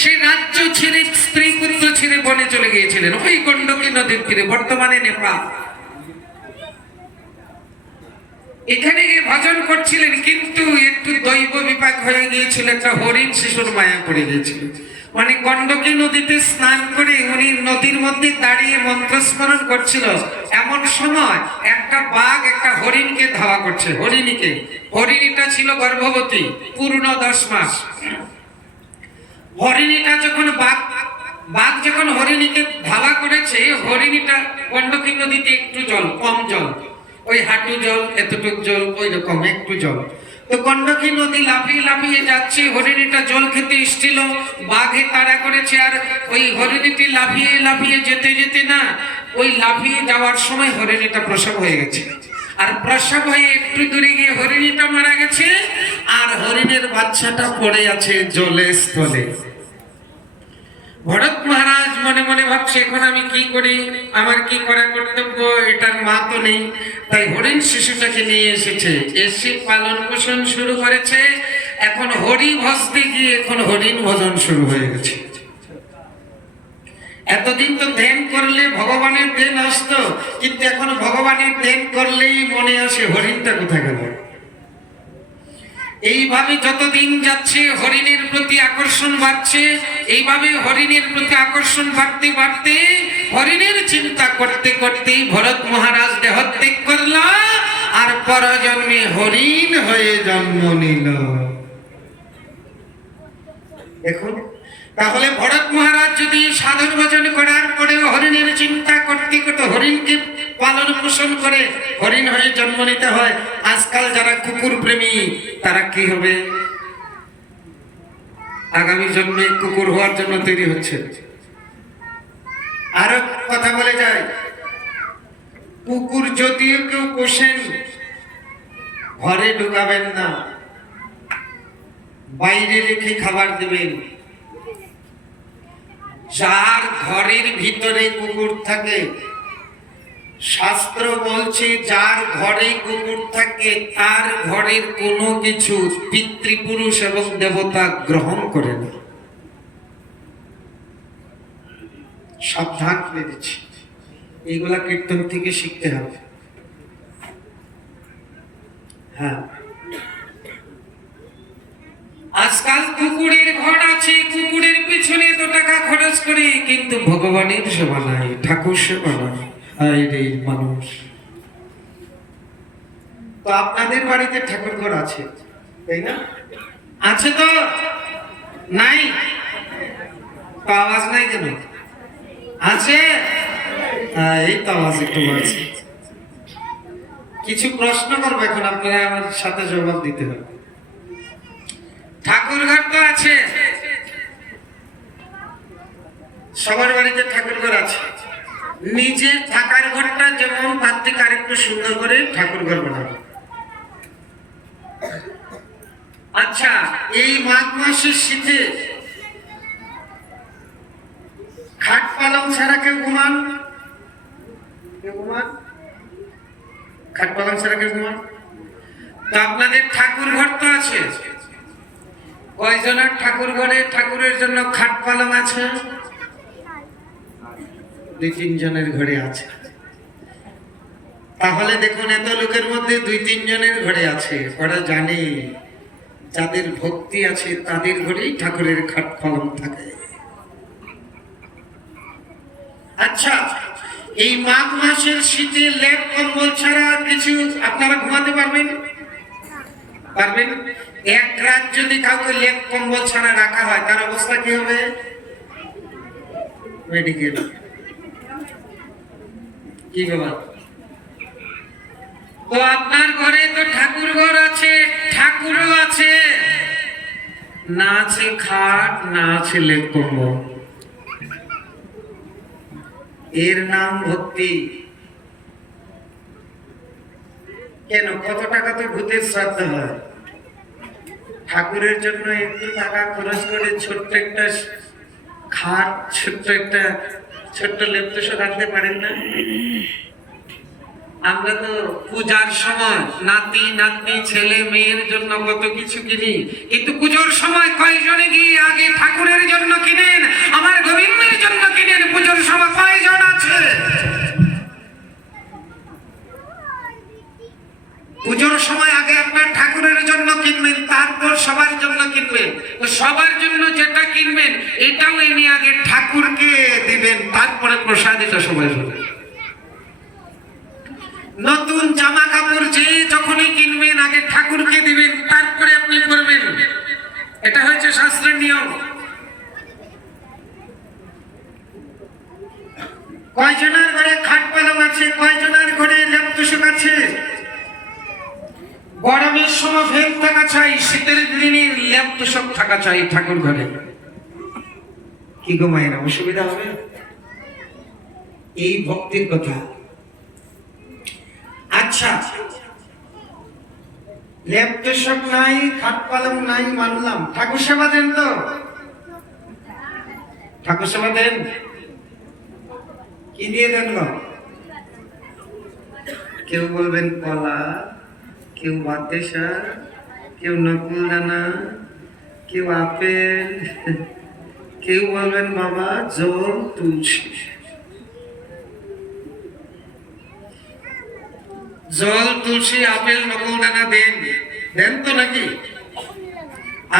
সেই রাজ্য ছেড়ে স্ত্রী পুত্র ছেড়ে বনে চলে গিয়েছিলেন ওই গণ্ডকী নদীর তীরে, বর্তমানে নেপাল। এখানে ভজন করছিলেন, কিন্তু একটু দৈব বিপাক হয়ে গিয়েছিল, একটা হরিণ শিশুর মায়া পড়ে গিয়েছিল। মানে গণ্ডকী নদীতে স্নান করে উনি নদীর মধ্যে দাঁড়িয়ে মন্ত্রস্মরণ করছিল, এমন সময় একটা বাঘ একটা হরিণকে ধাওয়া করছে। হরিণীটা ছিল গর্ভবতী, পূর্ণ 10 মাস। হরিণীটা যখন বাঘ যখন হরিণীকে ধাওয়া করেছে, হরিণীটা গণ্ডকী নদীতে একটু জল, কম জল, ওই হাঁটু জল, এতটুক জল, ওই রকম একটু জল। তো গণ্ডকী নদী লাফিয়ে লাফিয়ে যাচ্ছে, হরিণীটা জল খেতে এসেছিল, বাঘে তাড়া করেছে। আর ওই হরিণীটি লাফিয়ে লাফিয়ে যেতে যেতে না, ওই লাফিয়ে যাওয়ার সময় হরিণীটা প্রসব হয়ে গেছে। আর প্রসব হয়ে একটু দূরে গিয়ে হরিণীটা মারা গেছে, আর হরিণের বাচ্চাটা পড়ে আছে জলে স্থলে। ভরত মহারাজ মনে মনে ভাবছে, এখন আমি কি করি, আমার কি করা কর্তব্য, এটার মা তো নেই। তাই হরিণ শিশুটাকে নিয়ে এসেছে, এসে পালন পোষণ শুরু করেছে। এখন হরি ভজতে গিয়ে এখন হরিণ ভজন শুরু হয়ে গেছে। এতদিন তো ধ্যান করলে ভগবানের ধ্যান আসতো, কিন্তু এখন ভগবানের ধ্যান করলেই মনে আসে হরিণটা কোথায় গেল। এইভাবে যতদিন যাচ্ছে হরিণের প্রতি আকর্ষণ বাড়ছে, এইভাবে হরিণের প্রতি আকর্ষণ বাড়তে বাড়তে হরিণের চিন্তা করতে করতে ভরত মহারাজ দেহত্যাগ করল, আর পরজন্মে হরিণ হয়ে জন্ম নিল। দেখুন, তাহলে ভরত মহারাজ যদি সাধন ভজন করার পরেও হরিণের চিন্তা করতে করতে হরিণকে পালন পোষণ করে হরিণ হয়ে জন্ম নিতে হয়, আজকাল যারা কুকুর প্রেমী তারা কি হবে? আগামী জন্মে কুকুর হওয়ার জন্য তৈরি হচ্ছে। আরো কথা বলে যায়, কুকুর যদিও কেউ পোষেন, ঘরে ঢুকাবেন না, বাইরে রেখে খাবার দেবেন। যার ঘরের ভিতরে কুকুর থাকে, শাস্ত্র বলছে যার ঘরে কুকুর থাকে তার ঘরের কোনো কিছু পিতৃপুরুষ এবং দেবতা গ্রহণ করে না। সাবধান করে দিচ্ছি, এইগুলা কীর্তন থেকে শিখতে হবে। হ্যাঁ, আজকাল কুকুরের ঘর আছে, কুকুরের পিছনে তো টাকা খরচ করে, কিন্তু ভগবানের সেবা নাই, ঠাকুর সেবা নাই। মানুষ তো আপনাদের বাড়িতে ঠাকুর ঘর আছে, তাই না? আছে তো? নাই তো আওয়াজ নাই কেন? আছে, এই তো আওয়াজ একটু বাড়ছে। কিছু প্রশ্ন করবো এখন, আপনারা আমার সাথে জবাব দিতে হবে। ঠাকুর ঘর তো আছে, সবার বাড়িতে ঠাকুর ঘর আছে। নিজের থাকার ঘরটা যেমন তার থেকে আরেকটু সুন্দর করে ঠাকুর ঘর বানাবো। আচ্ছা, এই মাঘ মাসের শীতে খাট পালং ছাড়া কেউ ঘুমান? খাট পালং ছাড়া কেউ ঘুমান? তো আপনাদের ঠাকুর ঘর তো আছে, কয়জনের ঠাকুর ঘরে ঠাকুরের জন্য খাট পালং আছে? 2-3 জনের ঘরে আছে। তাহলে দেখুন, এত লোকের মধ্যে 2-3 জনের ঘরে আছে, ওরা জানে যাদের ভক্তি আছে তাদের ঘরেই ঠাকুরের খাট পালং থাকে। আচ্ছা, এই মাঘ মাসের শীতে লেপ কম্বল ছাড়া কিছু আপনারা ঘুমাতে পারবেন? এক রাত যদি কাউকে লেপ কম্বল ছাড়া রাখা হয়, তার অবস্থা কি হবে? মেডিকেল। কি ব্যাপার? তো আপনার ঘরে তো ঠাকুর ঘর আছে, ঠাকুরও আছে, না আছে খাট, না আছে লেপ কম্বল। এর নাম ভক্তি। কেন? কত টাকা তো ভূতের শ্রাদ্ধ হয়, ঠাকুরের জন্য একটু টাকা খরচ করে ছোট্ট একটা খাট, ছোট্ট লেপ্টস রাখতে পারেন না? আমরা তো পূজার সময় নাতি নাতনি ছেলে মেয়ের জন্য কত কিছু কিনি, কিন্তু পুজোর সময় কয়জনে গিয়ে আগে ঠাকুরের জন্য সবার জন্য যেটা কিনবেন এটাও এনে আগে ঠাকুরকে দিবেন, তারপরে প্রসাদিত সবাই হবে। নতুন জামা কাপড় যে যখনই কিনবেন আগে ঠাকুরকে দিবেন, তারপরে আপনি করবেন। এটা হচ্ছে শাস্ত্রের নিয়ম। কয়জনের ঘরে খাট পালং আছে, কয়জনের ঘরে লেপ তোষক আছে? গরমের সময় ফেল থাকা চাই, শীতের দিনে লেপ তোষক থাকা চাই ঠাকুর ঘরে। কি গো মায়েরা, অসুবিধা হবে? এই ভক্তির কথা। আচ্ছা, লেপ তোষক নাই, খাট পালং নাই, মানলাম। ঠাকুর সেবা দেন তো? ঠাকুর সেবা দেন? কি দিয়ে দেন গো? কেউ বলবেন কলা, কেউ বাতাসা, কেউ নকুল দানা, কেউ আপেল, কেউ বলবেন বাবা জল তুলসী। জল তুলসী আপেল নকুল দানা দেন, দেন তো নাকি?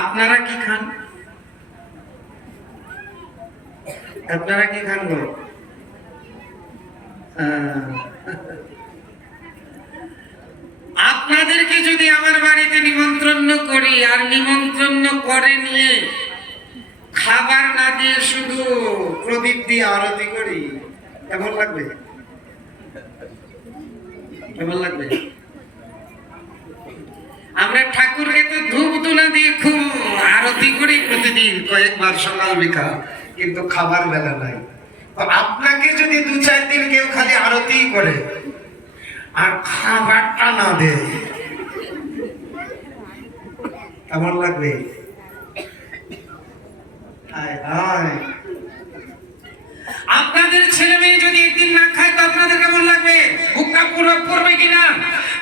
আপনারা কি খান? আপনারা কি খান গো? আপনাদেরকে যদি আমার বাড়িতে নিমন্ত্রণ করি আর নিমন্ত্রণ করে নিয়ে খাবার না দিয়ে শুধু প্রদীপ দিয়ে আরতি করি, কেমন লাগবে? কেমন লাগবে? আমরা ঠাকুরকে তো ধূপ ধুনা দিয়ে খুব আরতি করি প্রতিদিন, কয়েকবার সকাল বিকাল, কিন্তু খাবার বেলা নাই। আপনাকে যদি 2-4 দিন কেউ খালি আরতি করে আর খাবারটা না দেয়, কেমন লাগবে? আপনাদের ছেলে মেয়ে যদি একদিন না খায় তো আপনাদের কেমন লাগবে? বুকটা পুরো পড়বে কিনা?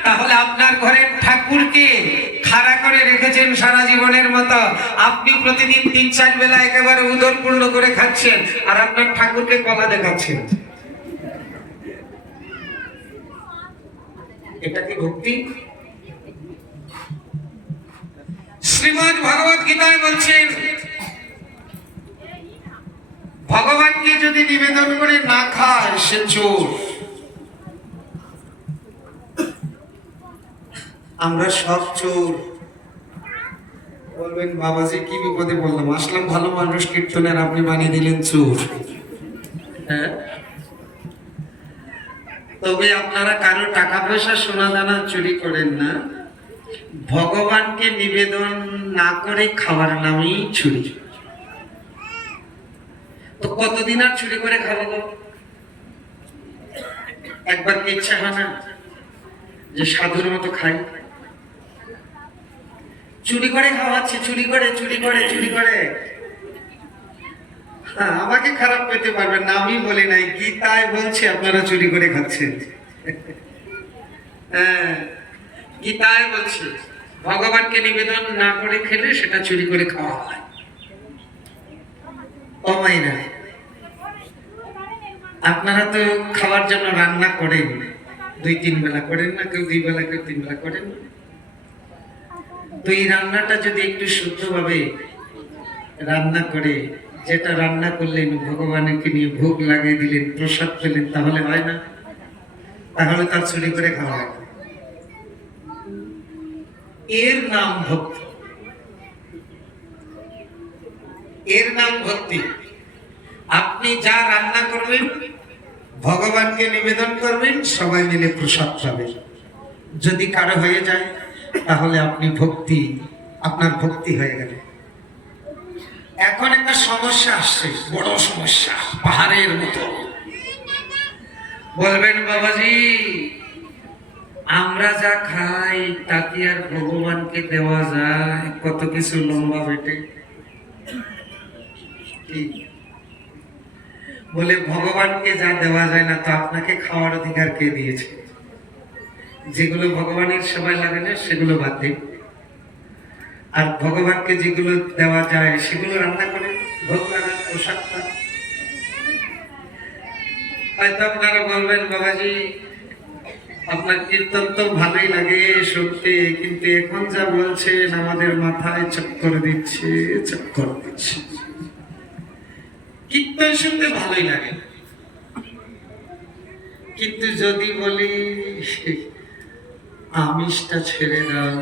তাহলে আপনার ঘরের ঠাকুরকে খাড়া করে রেখেছেন সারা জীবনের মতো, আপনি প্রতিদিন 3-4 বেলা একেবারে উদরপূর্ণ করে খাচ্ছেন, আর আপনার ঠাকুরকে কলা দেখাচ্ছেন। এটা কি ভক্তি? শ্রীমদ্ ভগবত গীতায় বলছেন, ভগবানকে যদি নিবেদন করে না খায় সে চোর। আমরা সব চোর। বলবেন বাবাজি কি বিপদে বললাম, আসলাম ভালো মানুষ কীর্তনের, আপনি বানিয়ে দিলেন চোর। হ্যাঁ, তবে আপনারা কারো টাকা পয়সা সোনা দানা চুরি করেন না, ভগবানকে নিবেদন না করে খাওয়ার নামেই চুরি। তো কতদিন আর চুরি করে খাবো? একবার কি ইচ্ছা হয় না যে সাধুর মতো খাই? চুরি করে খাওয়াচ্ছে, চুরি করে চুরি করে চুরি করে। হ্যাঁ, আমাকে খারাপ পেতে পারবেন না, আমি বলি নাই, গীতায় বলছে আপনারা চুরি করে খাচ্ছেন। হ্যাঁ, গীতায় বলছে ভগবানকে নিবেদন না করে খেলে সেটা চুরি করে খাওয়া হয়। কমাই না। আপনারা তো খাওয়ার জন্য রান্না করেন, 2-3 বেলা করেন না, কেউ 2 বেলা, কেউ 3 বেলা করেন। তো এই রান্নাটা যদি একটু শুদ্ধভাবে রান্না করে, যেটা রান্না করলেন ভগবানকে নিয়ে ভোগ লাগিয়ে দিলেন, প্রসাদ পেলেন, তাহলে হয় না? তাহলে তার চুরি করে খাওয়া হয়। এর নাম ভক্তি, এর নাম ভক্তি। আপনি যা রান্না করবেন ভগবানকে নিবেদন করবেন, সবাই মিলে প্রসাদ পাবেন। যদি কারো হয়ে যায় তাহলে আপনি ভক্তি, আপনার ভক্তি হয়ে গেল। এখন একটা সমস্যা আসছে, বড় সমস্যা, পাহাড়ের মতো। বলবেন বাবাজি আমরা যা খাই তা কি আর ভগবানকে দেওয়া যায়? কত কিছু লম্বা বেটে। বলে ভগবানকে যা দেওয়া যায় না তো আপনাকে খাওয়ার অধিকার কে দিয়েছে? যেগুলো ভগবানের সেবায় লাগে না সেগুলো বাদ দিন, আর ভগবানকে যেগুলো দেওয়া যায় সেগুলো রান্না করে ভোগ লাগান, প্রসাদ পান। হয়তো আপনারা বলবেন বাবাজি আপনার কীর্তন তো ভালোই লাগে সত্যি, কিন্তু এখন যা বলছেন আমাদের মাথায় চক্কর দিচ্ছে, চক্কর দিচ্ছে। কীর্তন শুনতে ভালোই লাগে, কিন্তু যদি বলি আমিষটা ছেড়ে দাও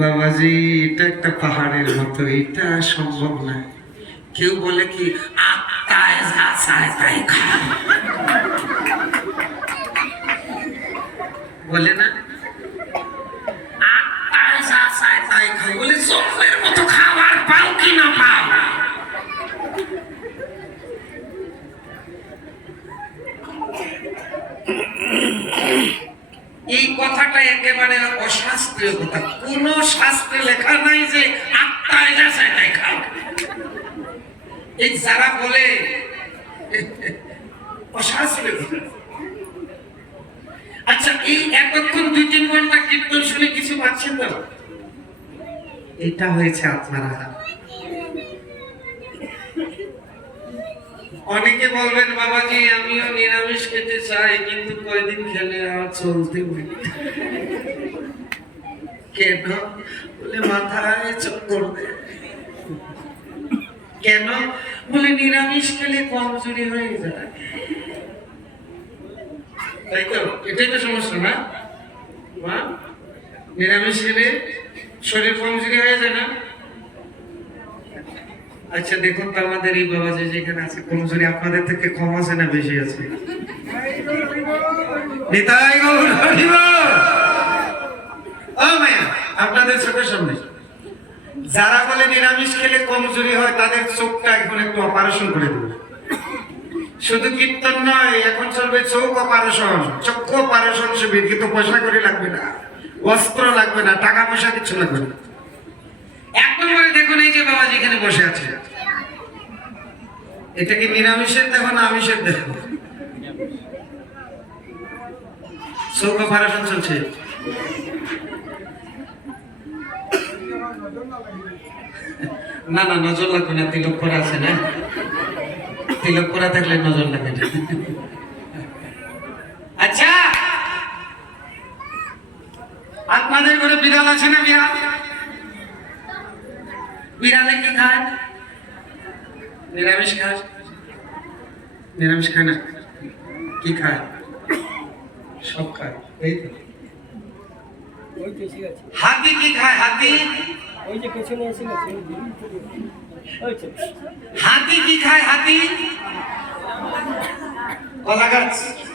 বাবাজি, এটা একটা পাহাড়ের মতো, এটা সম্ভব না। কেউ বলে কি আত্মায় যা চায় তাই খাও, বলে না আত্মায় যা চায় তাই খাও, বলে জন্মের মতো খাবার পাও কি না পাও। এই কথাটা একেবারে অশাস্ত্রীয় কথা, কোন শাস্ত্রে লেখা নাই যে আত্মায় যা চায় তাই খাও। এই যারা বলে অশাস্ত্রীয় কথা। আচ্ছা, এই এতক্ষণ 2-3 ঘন্টা কীর্তন শুনে কিছু পাচ্ছেন তো? এটা হয়েছে আপনারা। অনেকে বলবেন বাবাজি আমিও নিরামিষ খেতে চাই, কিন্তু কয়দিন খেলে আর চলতে পারি। কেন? বলে মাথায় চক্কর দেয়। কেন? বলে নিরামিষ খেলে কমজোরি হয়ে যায়। তাই তো, এটাই তো সমস্যা না? নিরামিষ খেলে শরীর কমজোরি হয়ে যায় না? আচ্ছা দেখুন তো, আমাদের এই বাবাজি যেখানে আছে কমজোরি আপনাদের থেকে কম আছে না বেশি আছে? নিতাই গৌর হরি বল। ও মায়া, আপনাদের চোখের সামনে যারা বলে নিরামিষ খেলে কমজোরি হয় তাদের চোখটা এখন একটু অপারেশন করে দেবে। শুধু কীর্তন নয়, এখন চলবে চোখ অপারেশন, চক্ষু অপারেশন শিবির, কিন্তু পয়সা করে লাগবে না, অস্ত্র লাগবে না, টাকা পয়সা কিছু লাগবে না। এক নম্বরে দেখুন এই যে বাবা যেখানে বসে আছে, এটা কি নিরামিষের দেহ না আমিষের দেহ? চোখ অপারেশন চলছে। না না, নজর লাগবে না, তিলক করা আছে না, তিলক করা থাকলে নজর লাগে না। আচ্ছা, আপনাদের ঘরে বিড়াল আছে না? বিড়াল, বিড়ালে কি খায়? নিরামিষ খায়? নিরামিষ খায় না, কি খায়? সব খায়, এই তো। হাতি কি খায়? হাতি হাতি কি খায়? হাতি কলা গাছ।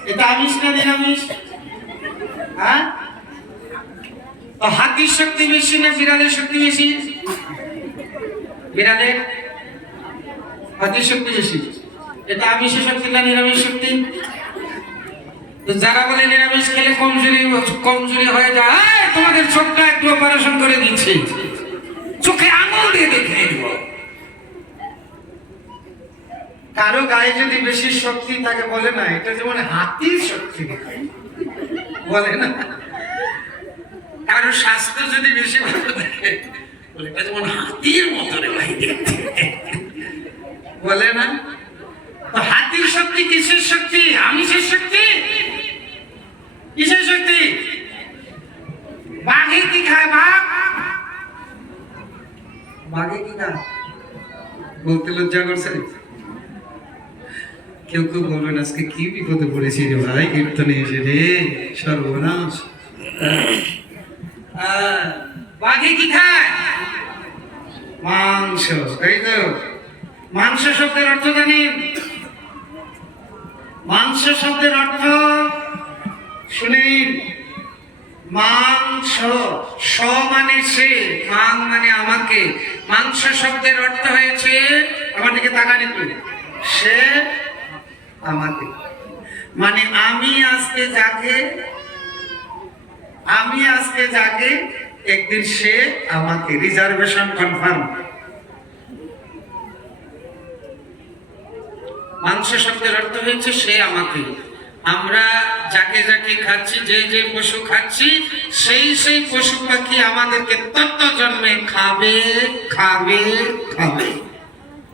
এটা আমিষ না নিরামিষ? হ্যাঁ, তো হাতির শক্তি বেশি না বিড়ালের শক্তি বেশি? বিড়ালের, হাতির শক্তি বেশি। এটা আমিষের শক্তি না নিরামিষ শক্তি? তো যারা বলে নিরামিষ খেলে কমজোরি হয়ে যায়, তোমাদের চোখটা একটু অপারেশন করে দিচ্ছি, চোখে আঙুল দিয়ে দেখে দিব। কারো গায়ে যদি বেশি শক্তি থাকে বলে না এটা যেমন হাতির শক্তি, বলে না। কারো স্বাস্থ্য যদি বেশি ভালো থাকে বলে এটা যেমন হাতির মতো রে ভাই দেখতে, বলে না। তো হাতির শক্তি কিসের শক্তি? আমিষের শক্তি? কিসের শক্তি? বাঘে কি খায়? বাঘ, বাঘে কি খায় বলতে লজ্জা করছে। কেউ কেউ বলবেন আজকে কি বিপদে পড়েছি রে ভাই, কীর্তনে এসে রে, সর্বনাশ। বাঘে কি খায়? মাংস, তাই তো। মাংস শব্দের অর্থ জানেন? মাংস শব্দের অর্থ শুনেন, মাংস, স মানে সে, মাং মানে আমাকে। মাংস শব্দের অর্থ হয়েছে, আমার দিকে তাকান একটু, সে আমাকে, মানে আমি আজকে যাকে একদিন সে আমাকে, রিজার্ভেশন কনফার্ম। মাংস শব্দের অর্থ হয়েছে সে আমাকে। আমরা যাকে যাকে খাচ্ছি, যে যে পশু খাচ্ছি, সেই সেই পশু পাখি আমাদেরকে তত জন্মে খাবে খাবে খাবে।